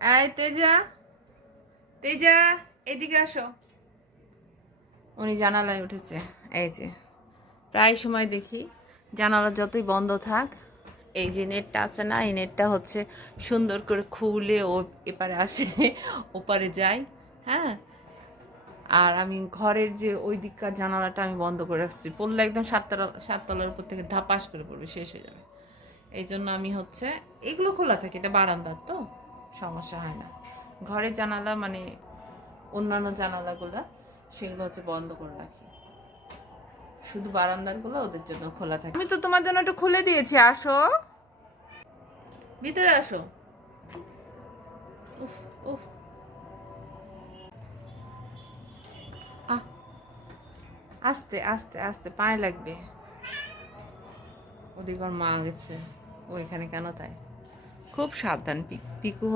এই তেজা, তেজা, এদিকে আসো। উনি জানালায় উঠেছে। এই যে প্রায় সময় দেখি জানালা যতই বন্ধ থাক, এই যে নেটটা আছে না, এই নেটটা হচ্ছে সুন্দর করে খুলে ও এপারে আসে, ওপারে যায়। হ্যাঁ, আর আমি ঘরের যে ওই দিককার জানালাটা আমি বন্ধ করে রাখছি, পড়লে একদম সাততলার উপর থেকে ধাপাস করে পড়বে, শেষ হয়ে যাবে। এই জন্য আমি হচ্ছে এগুলো খোলা থাকে, এটা বারান্দার তো সমস্যা হয় না। ঘরের জানালা মানে অন্যান্য জানালাগুলা সেগুলো হচ্ছে বন্ধ করে রাখি, শুধু বারান্দার গুলো ওদের জন্য খোলা থাকে। আমি তো তোমার জন্য একটু খুলে দিয়েছি, আসো ভিতরে আসো। উফ, উফ, আহ, আস্তে আস্তে আস্তে, পায়ে লাগবে। ওদিকে ওর মা গেছে, ও এখানে কেন তাই? খুব সাবধান পিকু।